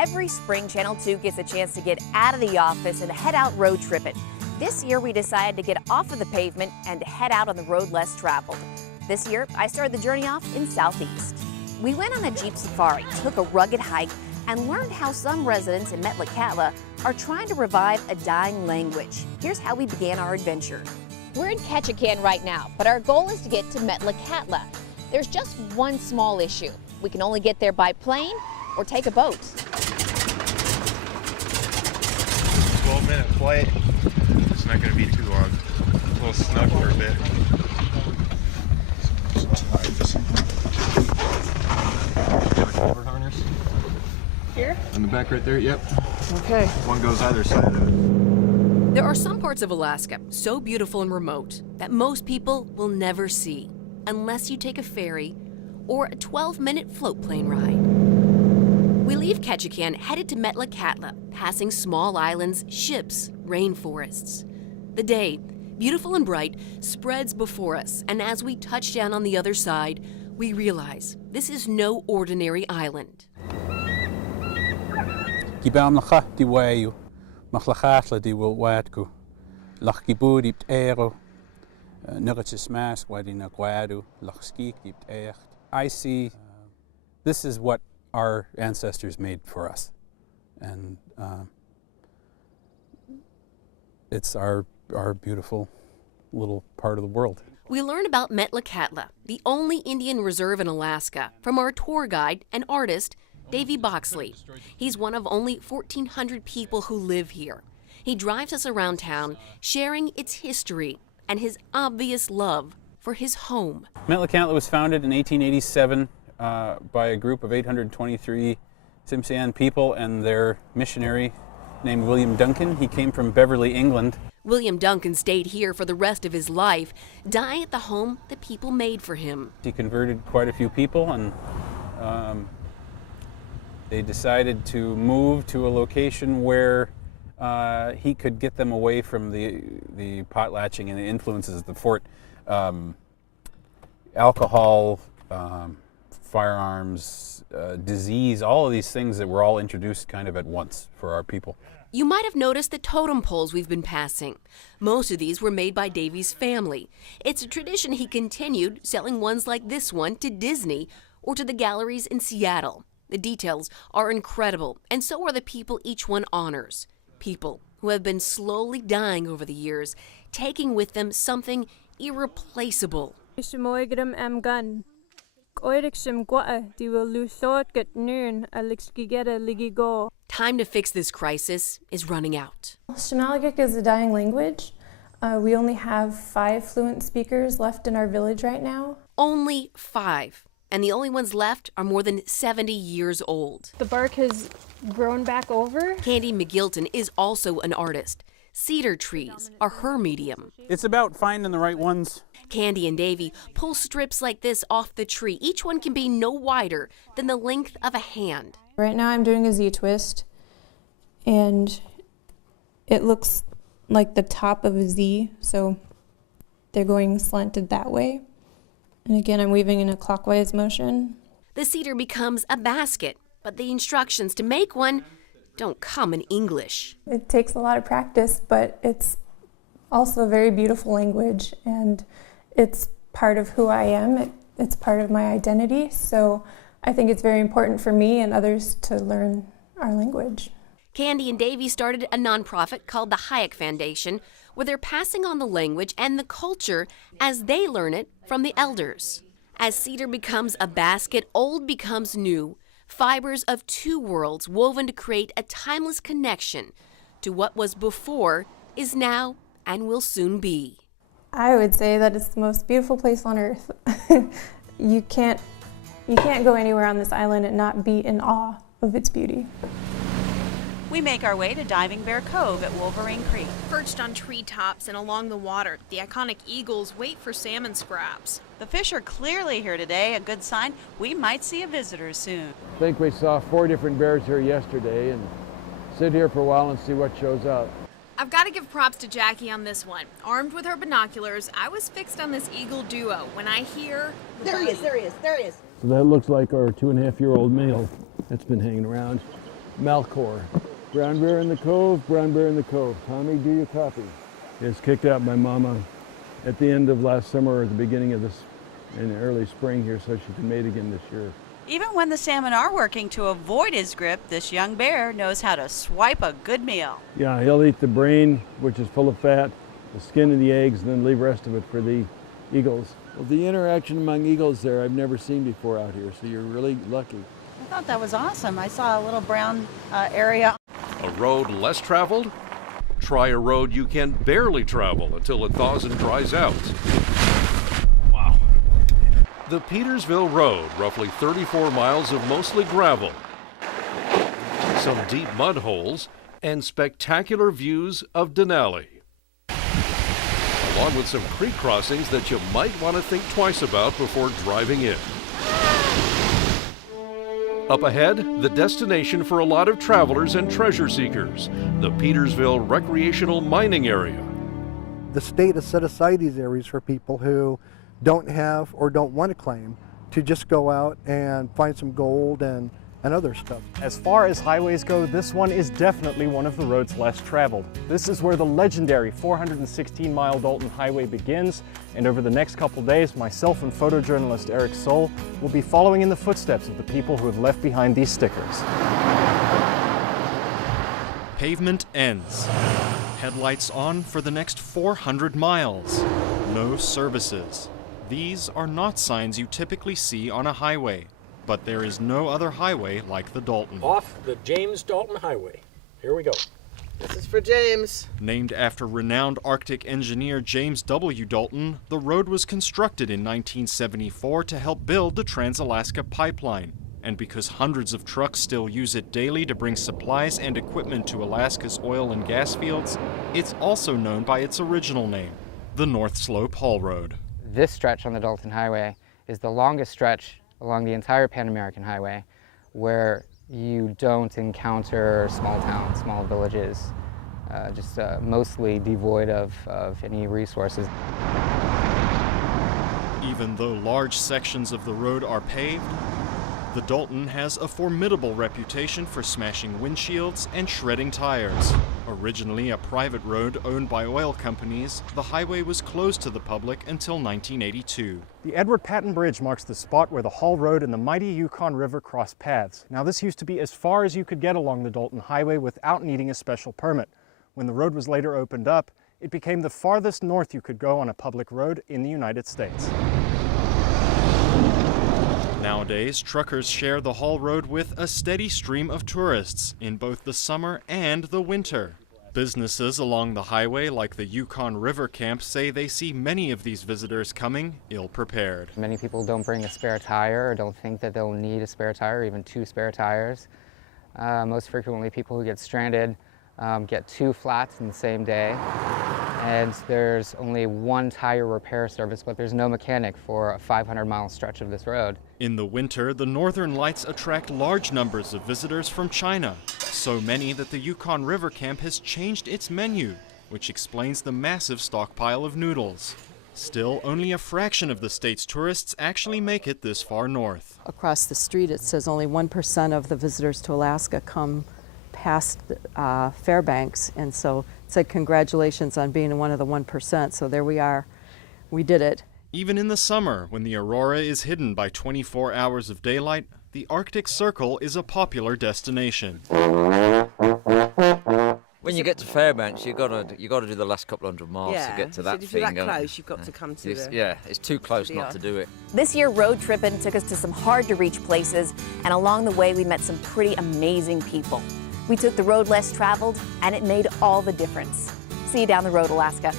Every spring, Channel 2 gets a chance to get out of the office and head out road tripping. This year, we decided to get off of the pavement and head out on the road less traveled. This year, I started the journey off in Southeast. We went on a Jeep safari, took a rugged hike, and learned how some residents in Metlakatla are trying to revive a dying language. Here's how we began our adventure. We're in Ketchikan right now, but our goal is to get to Metlakatla. There's just one small issue. We can only get there by plane or take a boat. 12-minute flight. It's not going to be too long. A little snug for a bit. Here? In the back right there, yep. Okay. One goes either side of it. There are some parts of Alaska so beautiful and remote that most people will never see unless you take a ferry or a 12-minute float plane ride. We leave Ketchikan headed to Metlakatla, passing small islands, ships, rainforests. The day, beautiful and bright, spreads before us, and as we touch down on the other side, we realize this is no ordinary island. Gibamlacha di wayu, machlachatla di wilwatku, lach gibudi ptero, nugatis mas wadi na guadu, lach skik di ptecht. I see this is what our ancestors made for us, and it's our beautiful little part of the world. We learn about Metlakatla, the only Indian reserve in Alaska, from our tour guide and artist, Davy Boxley. He's one of only 1,400 people who live here. He drives us around town, sharing its history and his obvious love for his home. Metlakatla was founded in 1887 by a group of 823 Tsimshian people and their missionary named William Duncan. He came from Beverly, England. William Duncan stayed here for the rest of his life, dying at the home the people made for him. He converted quite a few people, and they decided to move to a location where he could get them away from the potlatching and the influences of the fort. Alcohol, firearms, disease, all of these things that were all introduced kind of at once for our people. You might have noticed the totem poles we've been passing. Most of these were made by Davy's family. It's a tradition he continued, selling ones like this one to Disney or to the galleries in Seattle. The details are incredible, and so are the people each one honors. People who have been slowly dying over the years, taking with them something irreplaceable. Time to fix this crisis is running out. Shimalagic is a dying language. We only have 5 fluent speakers left in our village right now. Only 5. And the only ones left are more than 70 years old. The bark has grown back over. Candy McGilton is also an artist. Cedar trees are her medium. It's about finding the right ones. Candy and Davy pull strips like this off the tree. Each one can be no wider than the length of a hand. Right now I'm doing a Z-twist, and it looks like the top of a Z, so they're going slanted that way. And again, I'm weaving in a clockwise motion. The cedar becomes a basket, but the instructions to make one don't come in English. It takes a lot of practice, but it's also a very beautiful language, and it's part of who I am. It's part of my identity, so I think it's very important for me and others to learn our language. Candy and Davy started a nonprofit called the Hayek Foundation, where they're passing on the language and the culture as they learn it from the elders. As cedar becomes a basket, old becomes new. Fibers of two worlds woven to create a timeless connection to what was before, is now, and will soon be. I would say that it's the most beautiful place on earth. You can't go anywhere on this island and not be in awe of its beauty. We make our way to Diving Bear Cove at Wolverine Creek. Perched on treetops and along the water, the iconic eagles wait for salmon scraps. The fish are clearly here today, a good sign we might see a visitor soon. I think we saw 4 different bears here yesterday, and sit here for a while and see what shows up. I've got to give props to Jackie on this one. Armed with her binoculars, I was fixed on this eagle duo when I hear... There he is. So that looks like our 2.5-year-old male that's been hanging around. Malcor. Brown bear in the cove, brown bear in the cove. Tommy, do you copy? It's kicked out by Mama at the end of last summer or the beginning of this in early spring here, so she can mate again this year. Even when the salmon are working to avoid his grip, this young bear knows how to swipe a good meal. Yeah, he'll eat the brain, which is full of fat, the skin and the eggs, and then leave the rest of it for the eagles. Well, the interaction among eagles there I've never seen before out here, so you're really lucky. I thought that was awesome. I saw a little brown area. A road less traveled? Try a road you can barely travel until it thaws and dries out. Wow. The Petersville Road, roughly 34 miles of mostly gravel, some deep mud holes, and spectacular views of Denali, along with some creek crossings that you might want to think twice about before driving in. Up ahead, the destination for a lot of travelers and treasure seekers, the Petersville Recreational Mining Area. The state has set aside these areas for people who don't have or don't want to claim to just go out and find some gold and other stuff. As far as highways go, this one is definitely one of the roads less traveled. This is where the legendary 416-mile Dalton Highway begins, and over the next couple days, myself and photojournalist Eric Soll will be following in the footsteps of the people who have left behind these stickers. Pavement ends. Headlights on for the next 400 miles. No services. These are not signs you typically see on a highway. But there is no other highway like the Dalton. Off the James Dalton Highway. Here we go. This is for James. Named after renowned Arctic engineer James W. Dalton, the road was constructed in 1974 to help build the Trans-Alaska Pipeline. And because hundreds of trucks still use it daily to bring supplies and equipment to Alaska's oil and gas fields, it's also known by its original name, the North Slope Haul Road. This stretch on the Dalton Highway is the longest stretch along the entire Pan-American Highway where you don't encounter small towns, small villages, just mostly devoid of any resources. Even though large sections of the road are paved, the Dalton has a formidable reputation for smashing windshields and shredding tires. Originally a private road owned by oil companies, the highway was closed to the public until 1982. The Edward Patton Bridge marks the spot where the Haul Road and the mighty Yukon River cross paths. Now, this used to be as far as you could get along the Dalton Highway without needing a special permit. When the road was later opened up, it became the farthest north you could go on a public road in the United States. Nowadays, truckers share the Haul Road with a steady stream of tourists in both the summer and the winter. Businesses along the highway, like the Yukon River Camp, say they see many of these visitors coming ill-prepared. Many people don't bring a spare tire or don't think that they'll need a spare tire, or even two spare tires. Most frequently, people who get stranded get two flats in the same day. And there's only one tire repair service, but there's no mechanic for a 500-mile stretch of this road. In the winter, the Northern Lights attract large numbers of visitors from China. So many that the Yukon River Camp has changed its menu, which explains the massive stockpile of noodles. Still, only a fraction of the state's tourists actually make it this far north. Across the street, it says only 1% of the visitors to Alaska come past Fairbanks, and so it said congratulations on being one of the 1%, so there we are. We did it. Even in the summer, when the aurora is hidden by 24 hours of daylight, the Arctic Circle is a popular destination. When you get to Fairbanks, you got to do the last couple hundred miles to get to that if thing. you're that close, you've got to come to the... Yeah, it's too close not to do it. This year, Road Trippin took us to some hard-to-reach places, and along the way, we met some pretty amazing people. We took the road less traveled, and it made all the difference. See you down the road, Alaska.